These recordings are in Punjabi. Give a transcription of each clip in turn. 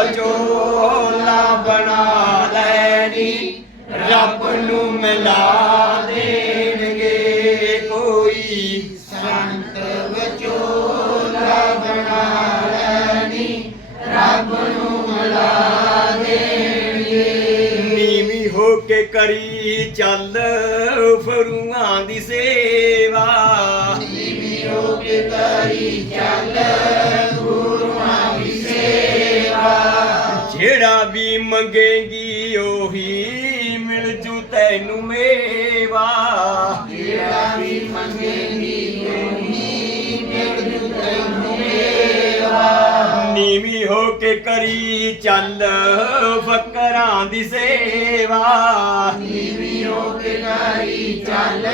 ਵਿਚੋਲਾ ਬਣਾ ਲੈਣੀ, ਰੱਬ ਨੂੰ ਮਿਲਾ ਦੇਣਗੇ ਕੋਈ ਸੰਤ ਵਿਚੋਲਾ ਬਣਾ ਲੈਣੀ, ਰੱਬ ਨੂੰ ਮਿਲਾ ਦੇਣਗੇ। ਨੀਵੀਂ ਹੋ ਕੇ ਕਰੀ ਚੱਲ ਫਰੂਆਂ ਦੀ ਸੇਵਾ। ਨੀਵੀਂ ਹੋ ਕੇ ਕਰੀ ਚੱਲ ਮੰਗੇਗੀ ਉਹੀ ਮਿਲ ਜੂ ਤੈਨੂੰ ਮੇਵਾ। ਜਿਹੜਾ ਵੀ ਮੰਗੇਗੀ ਉਹੀ ਮਿਲ ਜੂ ਤੈਨੂੰ ਮੇਵਾ। ਨੀਵੀਂ ਹੋ ਕੇ ਕਰੀ ਚੱਲ ਫਕਰਾਂ ਦੀ ਸੇਵਾ। ਨੀਵੀਂ ਹੋ ਕੇ ਕਰੀ ਚੱਲ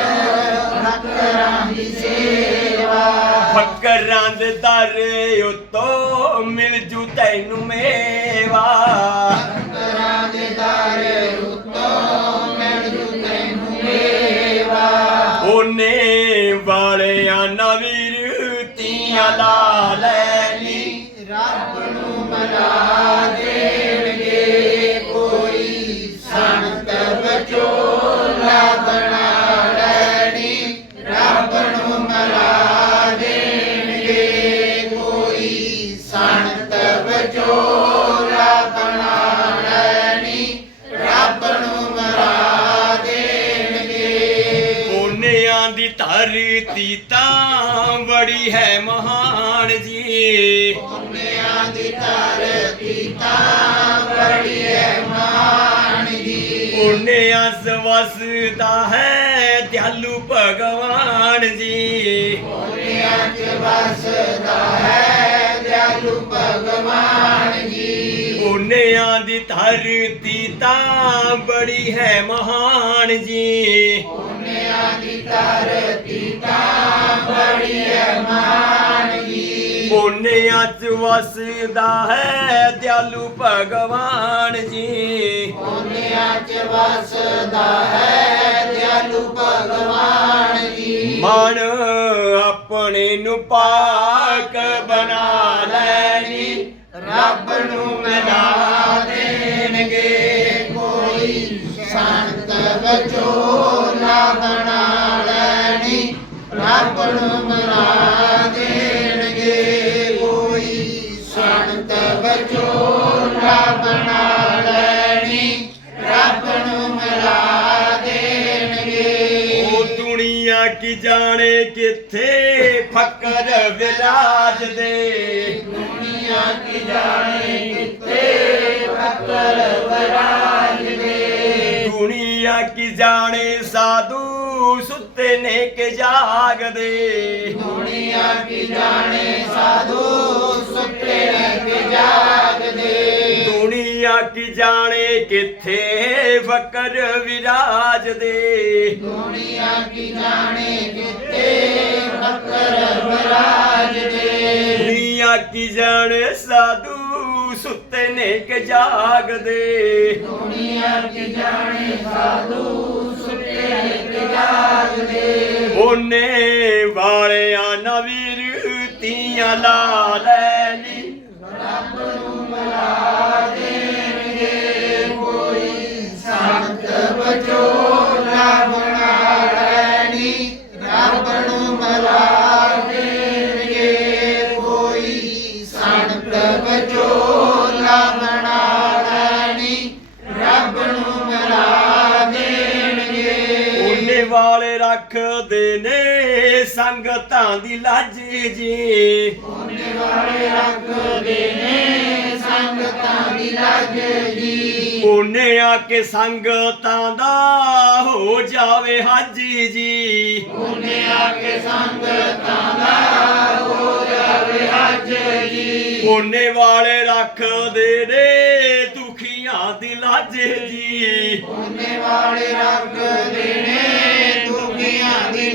ਫਕਰਾਂ ਦੀ ਸੇਵਾ। ਫਕਰਾਂ ਦੇ ਦਰ ਉਤੋਂ ਮਿਲ ਜੂ ਤੈਨੂੰ ਮੇਵਾ। ਉਹਨੇ ਵਾਲਿਆਂ ਨਵੀਰ ਤੀਆਂ ਲਾ ਲੈਣੀ ਰੱਬ ਨੂੰ ਮਨਾ ਦੇਣਗੇ ਹੈ ਮਹਾਨ ਜੀ। ਪੁੰਨਿਆਂ ਦੀ ਧਰਤੀ ਤਾਂ ਬੜੀ ਹੈ ਜੀ। ਹੈ ਦਿਆਲੂ ਭਗਵਾਨ ਜੀ। ਪੁੰਨਿਆਂ ਚ ਵਸਦਾ ਹੈ ਦਿਆਲੂ ਭਗਵਾਨ ਜੀ। ਉਹਨਿਆਂ ਦੀ ਧਰਤੀ ਤਾਂ ਬੜੀ ਹੈ ਮਹਾਨ ਜੀ। ਪੁੰਨਿਆਂ ਦੀ ਧਰਤੀ ਤਾਂ ਬੜੀ ਮਾਨ ਚ ਵਸਦਾ ਹੈ ਦਿਆਲੂ ਭਗਵਾਨ ਜੀ। ਪੁੰਨਿਆਂ ਚ ਵਸਦਾ ਹੈ ਦਿਆਲੂ ਭਗਵਾਨ ਜੀ। ਮਨ ਆਪਣੇ ਨੂੰ ਪਾਕ ਬਣਾ ਲੈਣੀ ਰੱਬ ਨੂੰ ਮਿਲਾ ਦੇਣਗੇ ਕੋਈ ਸੰਤ ਵਿਚੋਲਾ ਰੱਬ ਨੂੰ ਦੇਣਗੇ ਕੋਈ ਸੰਤ ਵਿਚੋਲਾ ਬਣਾ ਲੈਣੀ ਰੱਬ ਨੂੰ ਮਿਲਾ ਦੇਣਗੇ ਉਹ ਦੁਨੀਆ ਕੀ ਜਾਣੇ ਕਿੱਥੇ? ਫਕਰ ਵਿਰਾਜ ਦੇ। ਦੁਨੀਆ ਕੀ ਜਾਣੇ ਕਿੱਥੇ? ਫਕਰ ਵਰਾਜ ਦੇ। ਦੁਨੀਆ ਕੀ ਜਾਣੇ ਸਾਧੂ ਸੁੱਤੇ ਨੇ ਕਿ ਜਾਗਦੇ। ਦੁਨੀਆ ਕੀ ਜਾਣੇ ਸਾਧੂ ਸੁੱਤੇ ਕੇ ਜਾਗਦੇ। ਦੁਨੀਆ ਕੀ ਜਾਣੇ ਕਿੱਥੇ ਫਕਰ ਵਿਰਾਜ ਦੇ ਦੁਨੀਆ ਕੀ ਜਾਣੇ ਕਿੱਥੇ ਫਕਰ ਵਰਾਜ ਦੇ ਦੁਨੀਆ ਕੀ ਜਾਣੇ ਸਾਧੂ ਸੁੱਤੇ ਨੇ ਕਿ ਜਾਗਦੇ। ਦੁਨੀਆ ਕੀ ਜਾਣੇ ਸਾਧੂ ਸੁੱਤੇ ਉਹਨੇ ਵਾਲਿਆਂ ਨਵੀਰ ਤੀਆਂ ਲਾ ਲੈਣੀ। ਰੱਬ ਨੂੰ ਮਿਲਾ ਦੇਣਗੇ ਸੰਗਤਾਂ ਦੀ ਲਾਜ ਜੀ। ਉਹਨੇ ਵਾਲੇ ਰੱਖਦੇ ਨੇ ਸੰਗਤਾਂ ਦੀ ਲੱਜ ਜੀ ਉਹਨੇ ਆ ਕੇ ਸੰਗਤਾਂ ਦਾ ਹੋ ਜਾਵੇ ਹਾਜੀ ਜੀ। ਉਹਨੇ ਆ ਕੇ ਸੰਗਤਾਂ ਦਾ ਹੋ ਜਾਵੇ ਅੱਜ ਜੀ ਉਹਨੇ ਵਾਲੇ ਰੱਖਦੇ ਨੇ ਦੁਖੀਆਂ ਦੀ ਲਾਜ ਜੀ। ਉਹਨੇ ਵਾਲੇ ਰੱਖਦੇ ਨੇ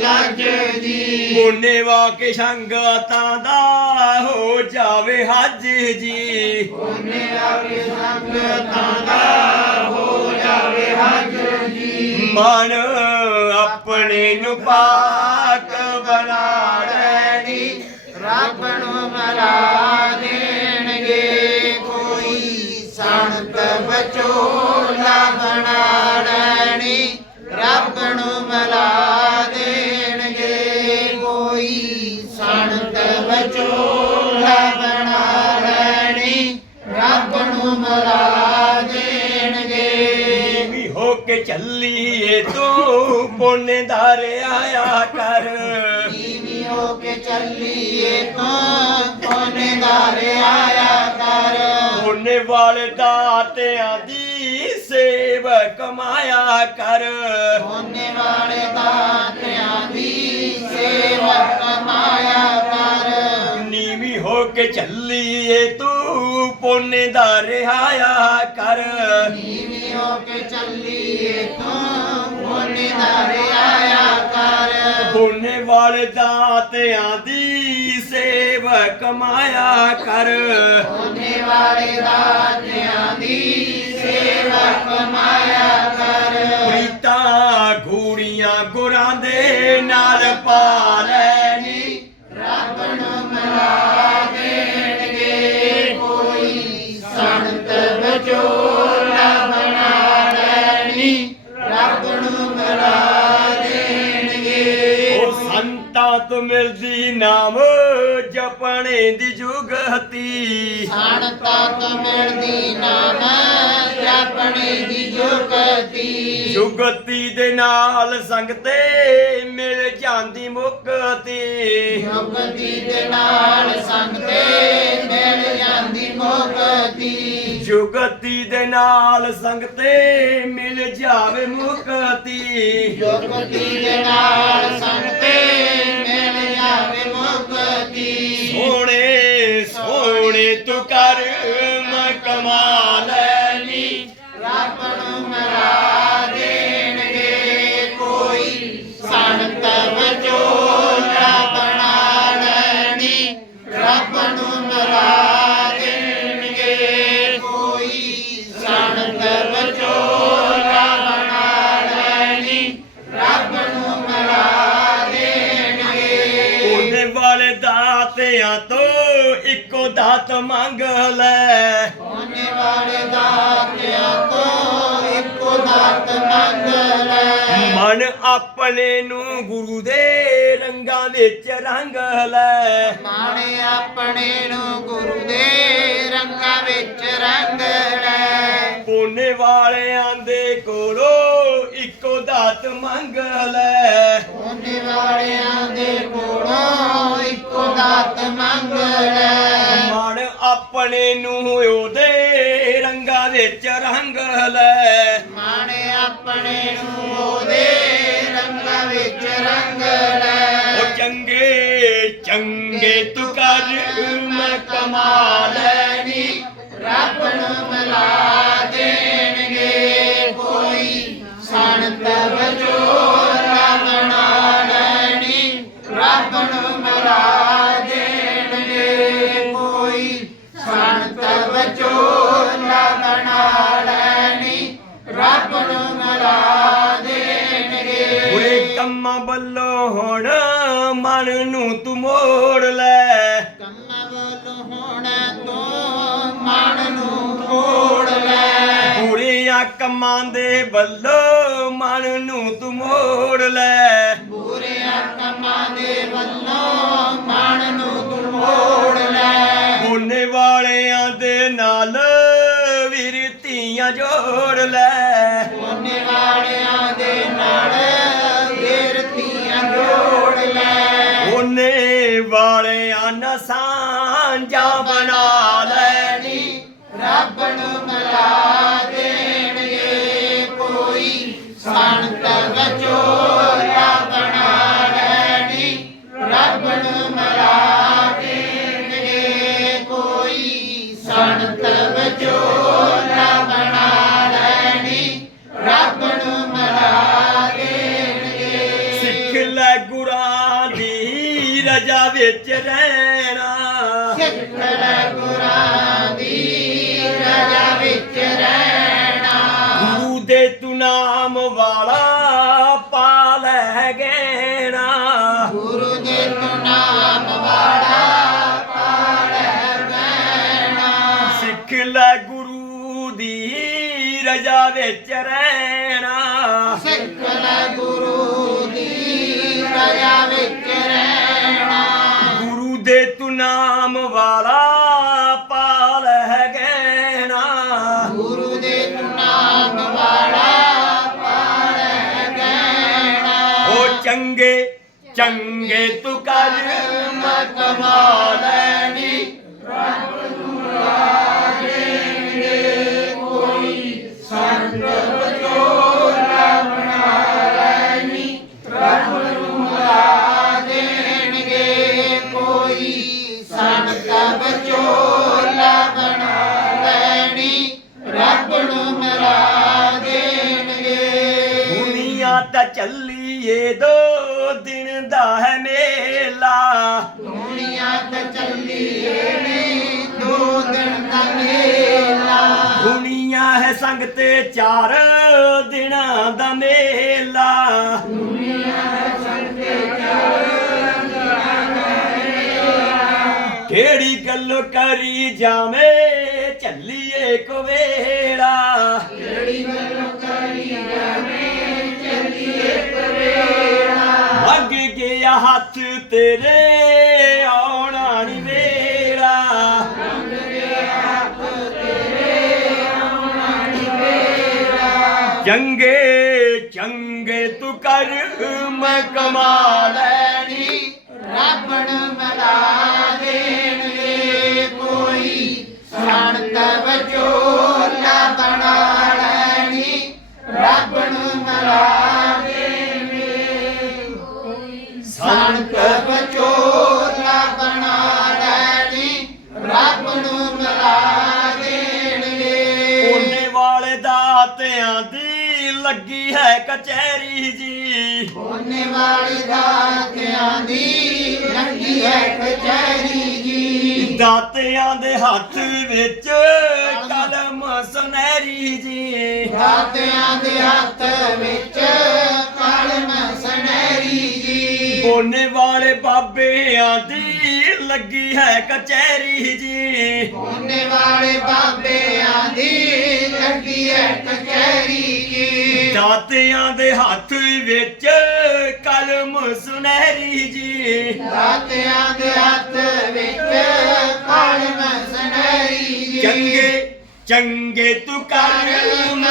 ਦੁਖੀਆਂ ਦੀ ਲੱਜ ਜੀ। ਉਹਨੇ ਵਾ ਕੇ ਸੰਗਤਾਂ ਦਾ ਹੋ ਜਾਵੇ ਹੱਜ ਜੀ। ਉਹਨੇ ਆ ਕੇ ਸੰਗਤਾਂ ਦਾ ਹੋ ਜਾਵੇ ਹੱਜ ਜੀ। ਮਨ ਆਪਣੇ ਨੂੰ ਪਾਕ ਬਣਾ ਲੈਣੀ ਰੱਬ ਨੂੰ ਮਿਲਾ ਦੇਣਗੇ ਕੋਈ। ਵਿਚੋਲਾ ਬਣਾ ਚੱਲੀਏ ਤੂੰ ਪੁੰਨਦਾਰ ਆਇਆ ਕਰ। ਜੀਵੀ ਹੋ ਕੇ ਚੱਲੀਏ ਤੂੰ ਆਇਆ ਕਰ। ਪੁੰਨੇ ਵਾਲੇ ਦਾਤਿਆਂ ਦੀ ਸੇਵ ਕਮਾਇਆ ਕਰ। ਹੋਣੇ ਵਾਲੇ ਦਾਤਿਆਂ ਦੀ ਸੇਵਾ ਕਮਾਇਆ ਕਰ। ਹੋ ਕੇ ਚੱਲੀਏ ਤੂੰ ਪੁੰਨਦਾਰ ਆਇਆ ਕਰ। ਜੀਵੀ ਹੋ ਕੇ ਚੱਲੀਏ ਤੂੰ ਕੋਨੇਦਾਰ ਆਇਆ ਕਰ। ਪੁੰਨੇ ਵਾਲੇ ਦਾਤਿਆਂ ਦੀ ਸੇਵ ਕਮਾਇਆ ਕਰ। ਹੋਣੇ ਵਾਲੇ ਦਾਤਿਆਂ ਦੀ ਸੇਵਾ ਕਮਾਇਆ ਕਰ। ਪ੍ਰੀਤਾਂ ਘੂੜੀਆਂ ਗੁਰਾਂ ਦੇ ਨਾਲ ਪਾ ਲੈਣੀ ਰੱਬ ਨੂੰ ਮਿਲਾ ਦੇਣਗੇ। ਉਹ ਸੰਤਾਂ ਤੋਂ ਮਿਲਦੀ ਨਾਮ ਜਪਣੇ ਦੀ ਜੁਗਤੀ ਸੰਤਾਂ ਤੋਂ ਮਿਲਦੀ ਨਾਮ ਜਪਣੇ ਦੀ ਜੁਗਤੀ ਜੁਗਤੀ ਦੇ ਨਾਲ ਸੰਗਤੇ ਮਿਲ ਜਾਂਦੀ ਮੁਕਤੀ ਜੁਗਤੀ ਦੇ ਨਾਲ ਸੰਗਤੇ ਮਿਲ ਜਾਂਦੀ ਮੁਕਤੀ ਜੁਗਤੀ ਦੇ ਨਾਲ ਸੰਗਤੇ ਮਿਲ ਜਾਵੇ ਮੁਕਤੀ ਜੁਗਤੀ ਦੇ ਨਾਲ ਦਾਤ ਮੰਗ ਲੈ। ਹੋਣੇ ਵਾਲੇ ਦਾਤਿਆਂ ਤੋਂ ਇੱਕੋ ਦਾਤ ਮੰਗ ਲੈ। ਮਨ ਆਪਣੇ ਨੂੰ ਗੁਰੂ ਦੇ ਰੰਗਾਂ ਵਿੱਚ ਰੰਗ ਲੈ। ਮਾਣੇ ਆਪਣੇ ਨੂੰ ਗੁਰੂ ਦੇ ਰੰਗਾਂ ਵਿੱਚ ਰੰਗ ਲੈ। ਪੁੰਨੇ ਵਾਲਿਆਂ ਦੇ ਕੋਲੋਂ ਇੱਕੋ ਦਾਤ ਮੰਗ ਲੈ। ਹੋਣੇ ਵਾਲਿਆਂ ਦੇ ਕੋਲੋਂ ਇੱਕੋ ਦਾਤ ਮੰਗ ਲੈ। ਮਨ ਆਪਣੇ ਨੂੰ ਉਹਦੇ ਰੰਗਾਂ ਵਿੱਚ ਰੰਗ ਲੈ। ਮਾਣੇ ਆਪਣੇ ਨੂੰ ਕੰਮਾਂ ਦੇ ਵੱਲੋਂ ਮਨ ਨੂੰ ਤੂੰ ਮੋੜ ਲੈ। ਬੁਰਿਆਂ ਕੰਮਾਂ ਦੇ ਵੱਲੋਂ ਮਨ ਨੂੰ ਤੂੰ ਮੋੜ ਲੈ। ਹੋਣੇ ਵਾਲਿਆਂ ਦੇ ਨਾਲ ਵਿਰਤੀਆਂ ਜੋੜ ਲੈ। ਉਹਨੇ ਵਾਲਿਆਂ ਦੇ ਨਾਲ ਗਿਰਤੀਆਂ ਜੋੜ ਲੈ। ਹੋਣੇ ਵਾਲਿਆਂ ਨਾਲ ਸਾਂਝਾ ਬਣਾ ਲੈਣੀ ਰੱਬ ਨੂੰ ਮਿਲਾ ਦੇਣਗੇ ਰਜਾ ਵਿੱਚ ਰਹਿਣਾ। ਸਿੱਖ ਲੈ ਗੁਰਾਂ ਦੀ ਰਜਾ ਵਿੱਚ ਰਹਿਣਾ। ਗੁਰੂ ਦੇ ਤੂੰ ਨਾਮ ਵਾਲਾ ਨਾਮ ਵਾਲਾ ਪਾਲ ਹੈ ਗਹਿਣਾ ਗੁਰੂ ਦੇ ਨਾਮ ਵਾਲਾ ਪਾਲ ਗਹਿਣਾ ਉਹ ਚੰਗੇ ਚੰਗੇ ਤੂੰ ਕਰ ਸੰਤ ਦੁਨੀਆ ਤਾਂ ਚੱਲੀਏ ਦੋ ਦਿਨ ਦਾ ਹੈ ਮੇਲਾ। ਦੁਨੀਆ ਤੇ ਚੱਲੀ ਨੀ ਦੋ ਦਿਨ ਦਾ ਮੇਲਾ। ਦੁਨੀਆ ਹੈ ਸੰਗ ਤੇ ਚਾਰ ਦਿਨਾਂ ਦਾ ਮੇਲਾ। ਕਿਹੜੀ ਗੱਲ ਕਰੀ ਜਾਵੇਂ ਚੱਲੀਏ ਕਵੇੜਾ ਜਿਹੜੀ ਗੱਲ ਗਿਆ ਹੱਥ ਤੇਰੇ ਆਉਣਾ ਨੀ ਵੇੜਾ ਚੰਗੇ ਚੰਗੇ ਤੂੰ ਕਰ, ਮੈਂ ਕਮਾ ਲੈਣੀ। ਰੱਬ ਨੂੰ ਹੈ ਕਚਹਿਰੀ ਜੀ। ਹੋਣੇ ਵਾਲੀ ਦਾਤਿਆਂ ਦੀ ਲੱਗੀ ਹੈ ਕਚਹਿਰੀ ਜੀ। ਦਾਤਿਆਂ ਦੇ ਹੱਥ ਵਿੱਚ ਕਲਮ ਸੁਨਹਿਰੀ ਜੀ। ਦਾਤਿਆਂ ਦੇ ਹੱਥ ਵਿੱਚ ਕਲਮ ਸੁਨਹਿਰੀ ਜੀ। ਬੋਨੇ ਵਾਲੇ ਬਾਬਿਆਂ ਦੀ ਲੱਗੀ ਹੈ ਕਚਹਿਰੀ ਜੀ। ਹੋਣੇ ਵਾਲੇ ਬਾਬਿਆਂ ਦੀ ਲੱਗੀ ਹੈ ਕਚਹਿਰੀ ਜੀ। ਦਾਤਿਆਂ ਦੇ ਹੱਥ ਵਿੱਚ ਕਲਮ ਸੁਨਹਿਰੀ ਜੀ। ਦਾਤਿਆਂ ਦੇ ਹੱਥ ਵਿੱਚ ਕਲਮ ਸੁਨਹਿਰੀ ਜੀ। ਚੰਗੇ ਚੰਗੇ ਤੂੰ ਕਲਮ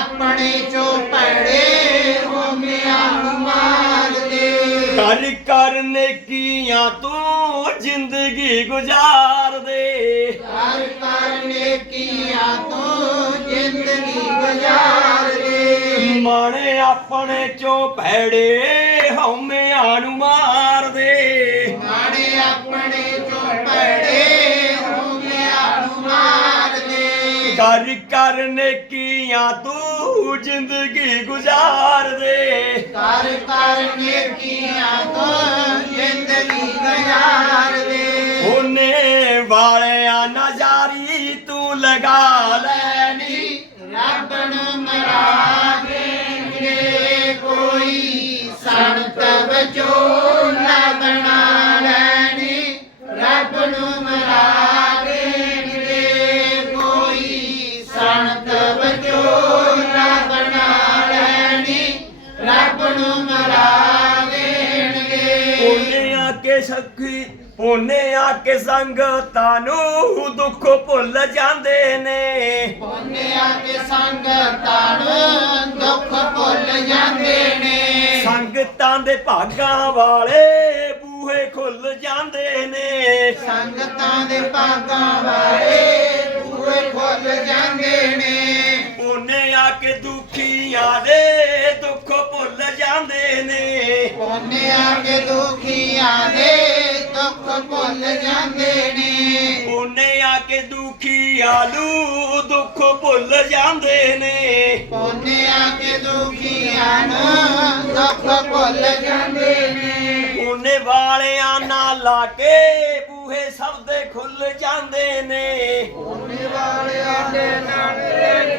ਆਪਣੇ ਚੋਂ ਪੜੇ ਹੋਮਿਆਂ ਨੂੰ ਮਾਰ ਦੇ। ਕਰ ਕਰ ਨੇਕੀਆਂ ਤੂੰ ਜ਼ਿੰਦਗੀ ਗੁਜ਼ਾਰ ਦੇ। ਕਰ ਕਰਨੇ ਕੀਆਂ ਤੂੰ ਜ਼ਿੰਦਗੀ ਗੁਜ਼ਾਰ ਦੇ। ਮਣ ਆਪਣੇ ਚੋਂ ਪੈੜੇ ਹਉਮਿਆਂ ਨੂੰ ਮਾਰ ਦੇ। ਮਨ ਆਪਣੇ ਚੋਂ ਪੜੇ ਹੋਮਿਆਂ ਨੂੰ ਮਾਰ ਦੇ। ਕਰ ਕਰ ਨੇਕੀਆਂ ਤੂੰ ਜ਼ਿੰਦਗੀ ਗੁਜ਼ਾਰ ਦੇ। ਕਰ ਕਰਨੇ ਕੀਆਂ ਤੂੰ ਜ਼ਿੰਦਗੀ ਗੁਜ਼ਾਰ ਦੇ। ਉਹਨੇ ਵਾਲਿਆਂ ਨਜ਼ਾਰੀ ਤੂੰ ਲਗਾ ਲੈਣੀ। ਰੱਬ ਨੂੰ ਮਰਾ ਦੇਣਗੇ ਕੋਈ ਸੰਤ ਵਿਚੋਲਾ ਉਹਨੇ ਆ ਕੇ ਸੰਗਤਾਂ ਨੂੰ ਦੁੱਖ ਭੁੱਲ ਜਾਂਦੇ ਨੇ। ਪੁੰਨਿਆ ਕੇ ਸੰਗਤਾਂ ਨੂੰ ਦੁੱਖ ਭੁੱਲ ਜਾਂਦੇ ਨੇ। ਸੰਗਤਾਂ ਦੇ ਭਾਗਾਂ ਵਾਲੇ ਬੂਹੇ ਖੁੱਲ ਜਾਂਦੇ ਨੇ। ਸੰਗਤਾਂ ਦੇ ਭਾਗਾਂ ਵਾਲੇ ਬੂਹੇ ਖੁੱਲ ਜਾਂਦੇ ਨੇ। ਉਹਨੇ ਆ ਕੇ ਦੁਖੀਆਂ ਦੇ ਦੁੱਖ ਭੁੱਲ ਜਾਂਦੇ ਨੇ। ਪੁੰਨਿਆ ਕੇ ਦੁਖੀਆਂ ਦੇ ਦੁੱਖ ਭੁੱਲ ਜਾਂਦੇ ਨੇ। ਉਹਨੇ ਆ ਕੇ ਦੁਖੀਆਂ ਨੂੰ ਦੁੱਖ ਭੁੱਲ ਜਾਂਦੇ ਨੇ। ਪੁੰਨਿਆ ਕੇ ਦੁਖੀਆਂ ਨੂੰ ਦੁੱਖ ਭੁੱਲ ਜਾਂਦੇ ਨੇ। ਉਹਨੇ ਵਾਲਿਆਂ ਨਾਲ ਲਾ ਕੇ ਬੂਹੇ ਸਭ ਦੇ ਖੁੱਲ ਜਾਂਦੇ ਨੇ। ਉਹਨੇ ਵਾਲਿਆਂ ਦੇ ਨਾਲੇ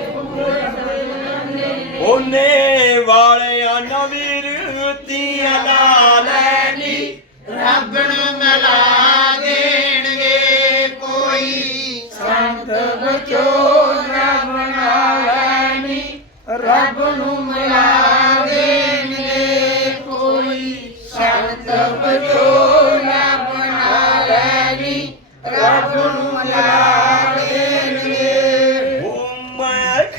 ਉਹਨੇ உம்முலா